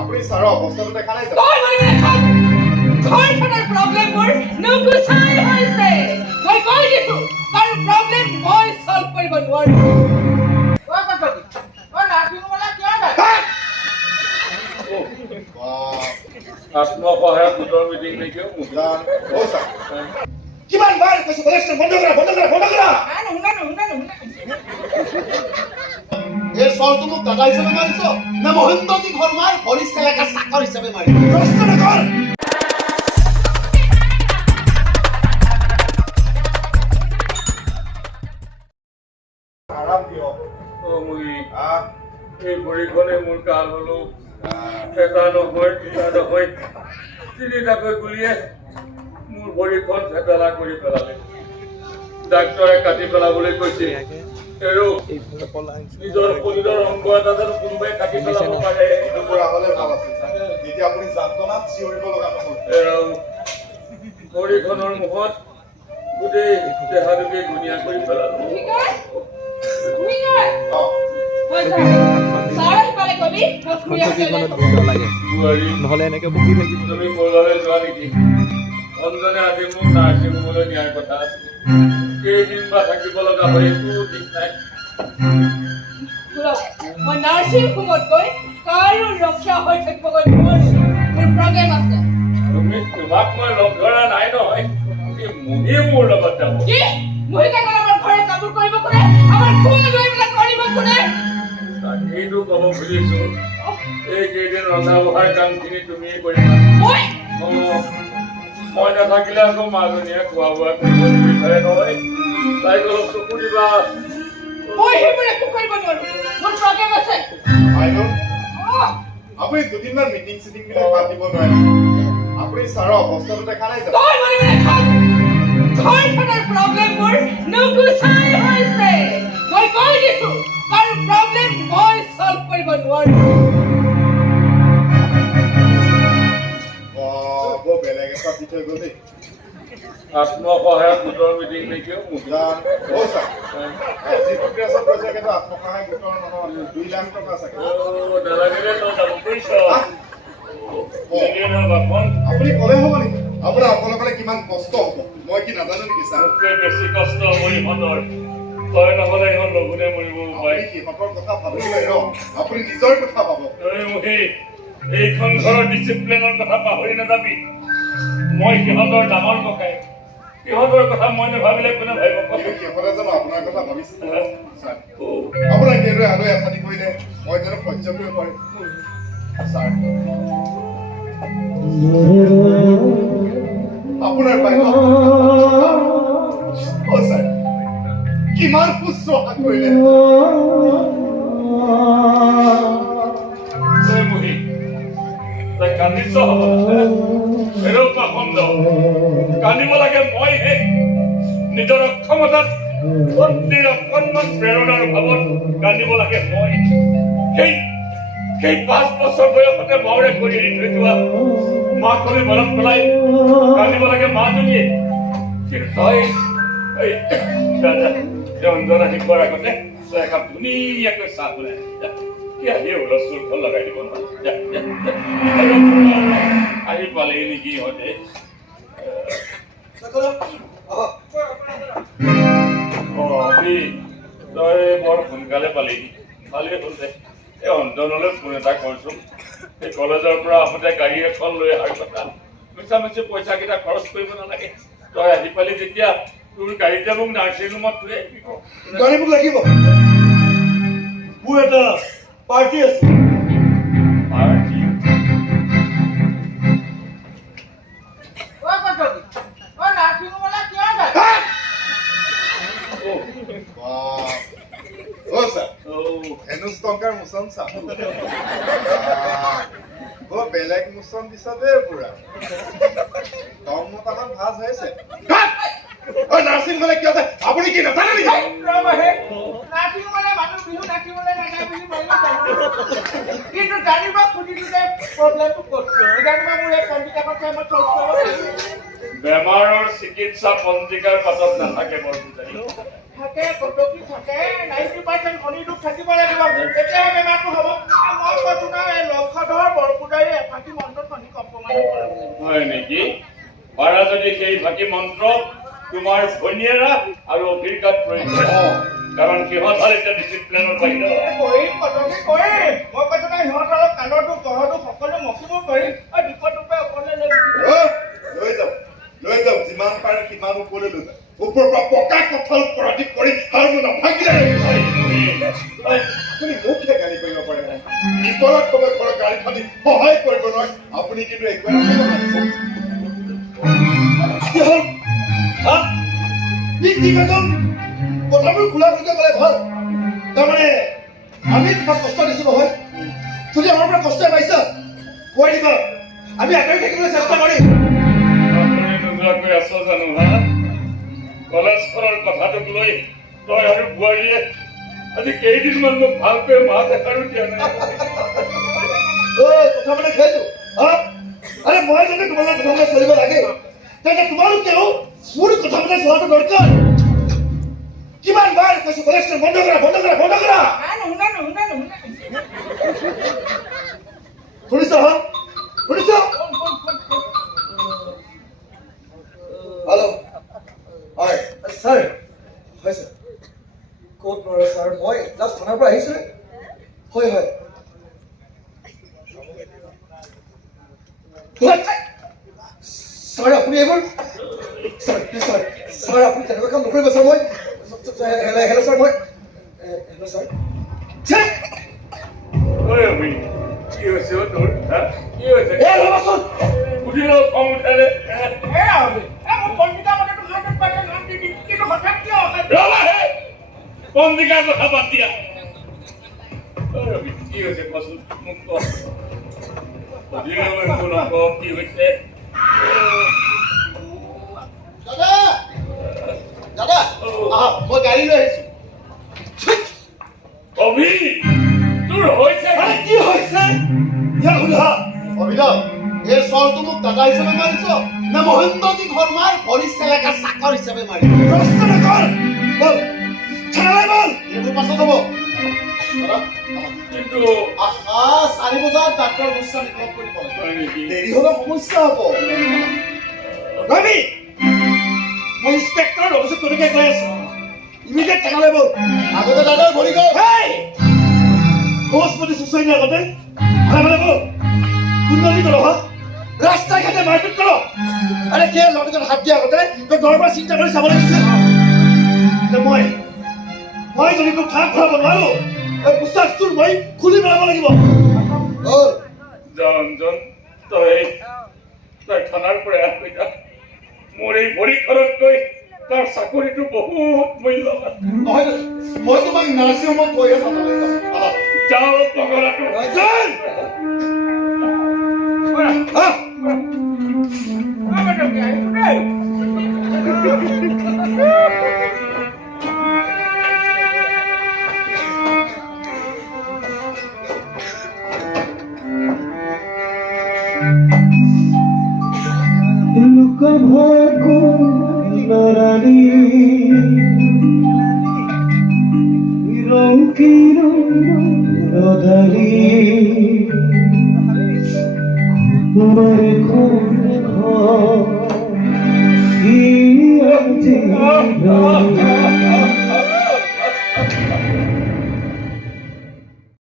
আপুনি ছাৰৰ অৱস্থাটো দেখা নাই তই মানে ঘৰখনৰ প্ৰব্লেমবোৰ নুগুচাই হৈছে। মই কৈ দিছো তাৰ প্ৰব্লেম মই সলভ কৰিব নোৱাৰো। আত্মসহায়ক গোটৰ মিটিং নেকি? কিমান বাৰ কৈছো কলেজটো বন্ধ কৰা বন্ধ কৰা বন্ধ কৰা। এই চৰটো মোক দাদা হিচাপে মাৰিছ নে মহেন্দ্ৰজী শৰ্মাৰ হৰিশ এলেকা চাকৰ হিচাপে মাৰিছ? প্ৰশ্ন নকৰ। আৰাম দিয়ক। এই ভৰিখনে মোৰ কাল হলো এটা নহয় তিনিটাকৈ গুলিয়ে মোৰ ভৰিখন ফেটেলা কৰি পেলালে। ডাক্তৰে কাটি পেলাবলৈ কৈছে আৰু নিজৰ শৰীৰৰ অংগ এটা যেন কোনোবাই কাটি পেলাব পাৰে। ভৰিখনৰ মুখত গোটেই দেহাটোকে ঘূণীয়া কৰি পেলালো। নহলে এনেকে বকি থাকিব। তুমি কৰবালৈ যোৱা নেকি? অঞ্জনে আজি মোক নাৰ্ছিং হোমলৈ নিয়াৰ কথা আছে। কেইদিন বা থাকিব লগা হয় একো ঠিক নাই। মই নাৰ্ছিং হোমত গৈ কাৰো ৰক্ষা হৈ থাকিবগৈ নোৱাৰো। মোৰ প্ৰগ্ৰেম আছে। তোমাক মই লগ ধৰা নাই নহয়। মুহি মোৰ লগত যাব। কি মুহিকে গ'লে আমাৰ ঘৰে কাপোৰ কৰিব কোনে? আমাৰ খোৱা লৈ পেলাই কৰিব কোনে? তাকেইটো ক'ব খুজিছো। এইকেইদিন ৰন্ধা বঢ়াৰ কামখিনি তুমিয়ে কৰিবা। মই নাথাকিলে আকৌ মাজনীয়ে খোৱা বোৱা কৰিব নিবিচাৰে নহয়। তাইক অলপ চকু দিবা। মই সেইবোৰ একো কৰিব নোৱাৰো। মোৰ প্ৰগ্ৰেম আছে। আপুনি দুদিনমান মিটিং চিটিং বিলাক বাদ দিব নোৱাৰে। আপুনি ছাৰৰ অৱস্থাটো দেখা নাই জানো? তই মানে ঘৰখনৰ প্ৰব্লেমবোৰ নুগুচাই হৈছে। মই কৈ দিছো তাৰ প্ৰব্লেম মই সলভ কৰিব নোৱাৰো। বেলেগ এটা দি থৈ গ'ল দেই। আত্মসহায়ক গোটৰ মিটিং নেকি? আত্মসহায়ক গোটৰ নহয় 2 লাখ টকা চাগে। আপুনি ক'লে হ'ব নেকি? আপোনাৰ অকলে অকলে কিমান কষ্ট হ'ব মই কি নাজানো নেকি ছাৰ? বেছি কষ্ট হ'ব ইহঁতৰ। তই নহ'লে ইহঁত লঘোণে মৰিব পাৰে। সিহঁতৰ কথা ভাবিবলৈ ন আপুনি নিজৰ কথা ভাবক। এইখন ঘৰৰ ডিচিপ্লিনৰ কথা পাহৰি নাযাবি। মই সিহঁতৰ ডাঙৰ ককাই। সিহঁতৰ কথা মই নাভাবিলে কোনে ভাবিব? সিহঁতে জানো আপোনাৰ কথা ভাবিছিল? আপোনাক এইদৰে আৰু এঠানি কৰিলে মই জানো সহ্য কৰিব পাৰিম? ছাৰ আপোনাৰ বাইক ছাৰ কিমান শুশ্ৰূষা কৰিলে। কান্দিছ কান্দিব লাগে মইহে। নিজৰ অক্ষমতাত অকণমান প্ৰেৰণাৰ ভাৱত কান্দিব লাগে মই। সেই 5 বছৰ বয়সতে বাউৰে কৰি এৰি থৈ যোৱা মাকলৈ মনত পেলাই কান্দিব লাগে মাজনীয়ে। কিন্তু তই অঞ্জন আহি পোৱাৰ আগতে তই একাপ ধুনীয়াকৈ চাহ বনাই হুলস্থুল লগাই দিব আহি পালেই নেকি ইহঁতে? তই বৰ সোনকালে পালেহি। ভালেই হ'ল দে। এই অঞ্জনলৈ ফোন এটা কৰিছো। এই কলেজৰ পৰা আহোঁতে গাড়ী এখন লৈ অহাৰ কথা। মিছামিছি পইচাকেইটা খৰচ কৰিব নালাগে। তই আহি পালি যেতিয়া তোৰ গাড়ীতে মোক নাৰ্ছিং হোমত থৈ আহিবি। গাড়ী মোক লাগিব। মোৰ এটা পাৰ্টি আছে। পাৰ্টি? বেলেগ মোচন দিছা দে পুৰা। দম মতামান ভাজ হৈছে। নাৰ্ছিং হলে কি আছে আপুনি কি নাজানে নেকি? বেমাৰৰ চিকিৎসা পঞ্জিকাৰ পাছত নাথাকে বৰ বুজাই থাকে কটকি থাকে 90% শনি দুখ থাকিব লাগিব তেতিয়াহে বেমাৰটো হ'ব। মই কৈছো না এই লক্ষধৰ বৰপুত হয় নেকি? পাৰা যদি সেই ভাটি মন্ত্ৰ তোমাৰ ভনীয়েৰা আৰু অভিজ্ঞাত প্ৰয়োগ কৰা। কাৰণ সিহঁত হ'ল এতিয়া ডিচিপ্লিনৰ বাহিৰত। কৰিম কথাকে কৰিম। মই কৈছো নাই সিহঁতৰ কাণৰটো গঢ়টো সকলো মচিব পাৰিম আৰু দুপে অকলে লৈ যাওক যিমান পাৰে সিমান ওপৰলৈ লৈ যাওক। ওপৰৰ পৰা পকা কঁঠাল পৰাধি কৰি আৰু নাভাগিলে আপুনি মুখে গালি কৰিব পাৰে নাই। বিপদত সময় ঘৰৰ গাড়ীখনি সহায় কৰিব নোৱাৰে। আপুনি কিন্তু একোৱে কথাবোৰ খোলা খুলিকে ক'লে ভাল। তাৰমানে আমি তোমাক কষ্ট দিছো নহয়। যদি আমাৰ পৰা কষ্ট পাইছা কৈ দিবা, আমি আঁতৰি থাকিবলৈ চেষ্টা কৰিম। নোযোৱাকৈ আছ জানো হা? কলেজখনৰ কথাটোক লৈ তই আৰু বোৱাৰীয়ে আজি কেইদিনমান মোক ভালকৈ মাত এষাৰো দিয়া নাই। কথা মানে খাইছো আৰে মই যদি তোমালোকৰ কথা মতে চলিব লাগে তেন্তে তোমালোকেও মোৰ কথা মতে চলাটো দৰকাৰ। কিমান বাৰ কৈছো কলেজখন বন্ধ কৰা বন্ধ কৰা বন্ধ কৰা। শুনিছ হা শুনিছ? হেল্ল' হয় ছাৰ। হয় ছাৰ ক'ত নোৱাৰে ছাৰ? মই জাষ্ট থানাৰ পৰা আহিছোঁ। হয় হয় ছাৰ আপুনি এইবোৰ ছাৰ ছাৰ ছাৰ আপুনি তেনেকুৱা কাম নকৰিব ছাৰ। মই হেল্ল' ছাৰ মই হেল্ল' ছাৰ কি হৈছে তোৰ? কি হৈছে? সুধিল খং উঠালে। পঞ্জিকাৰ কথা বাদ দিয়া। কি হৈছে কচোন মোক ক। কি হৈছে? দাদা মই গাড়ী লৈ আহিছো। অভি তোৰ হৈছে কি হৈছে? অভিনৱ এই চলটো মোক দাদা হিচাপে মাৰিছ নে মহেন্দ্ৰজী শৰ্মাৰ ভৰি চেলেকা চাকৰ হিচাপে মাৰিছ? প্ৰশ্ন নকৰ। বল থানালৈ বল। এইবোৰ পাছত হ'ব। কিন্তু 4 বজাত ডাক্তৰ গোস্বামীক লগ কৰিব হয় নেকি? দেৰি হ'লে সমস্যা হ'ব। ৰবি মই ইন্সপেক্টৰ অফিচত তেনেকৈ কৈ আছো। ইমিডিয়েট থানালৈ বল। আগতে দাদাৰ ভৰি গ'ল। কোচপতি চুচৰি আগতে থানালৈ বল। কুণ্ডলী কৰ ৰাস্তাই ঘাটে মাৰপিট কৰ। আৰে কিয় লগত হাত দিয়া আগতে তই ঘৰৰ পৰা চিন্তা কৰি চাব লাগিছিল। মই যদি তোক খাপ খুৱাব নোৱাৰো পোচাকটোৰ মই খুলি পেলাব লাগিব। জন তই থানাৰ পৰা আহি যা। মোৰ এই ভৰিখনতকৈ তাৰ চাকৰিটো বহুত মূল্যৱান। নহয় মই তোমাক নাৰ্ছিং হোমত থৈ যাওঁ পগলাটো। লুকা ভয় লড়ালি ৰঙিন ৰদালি তোমাৰ খুব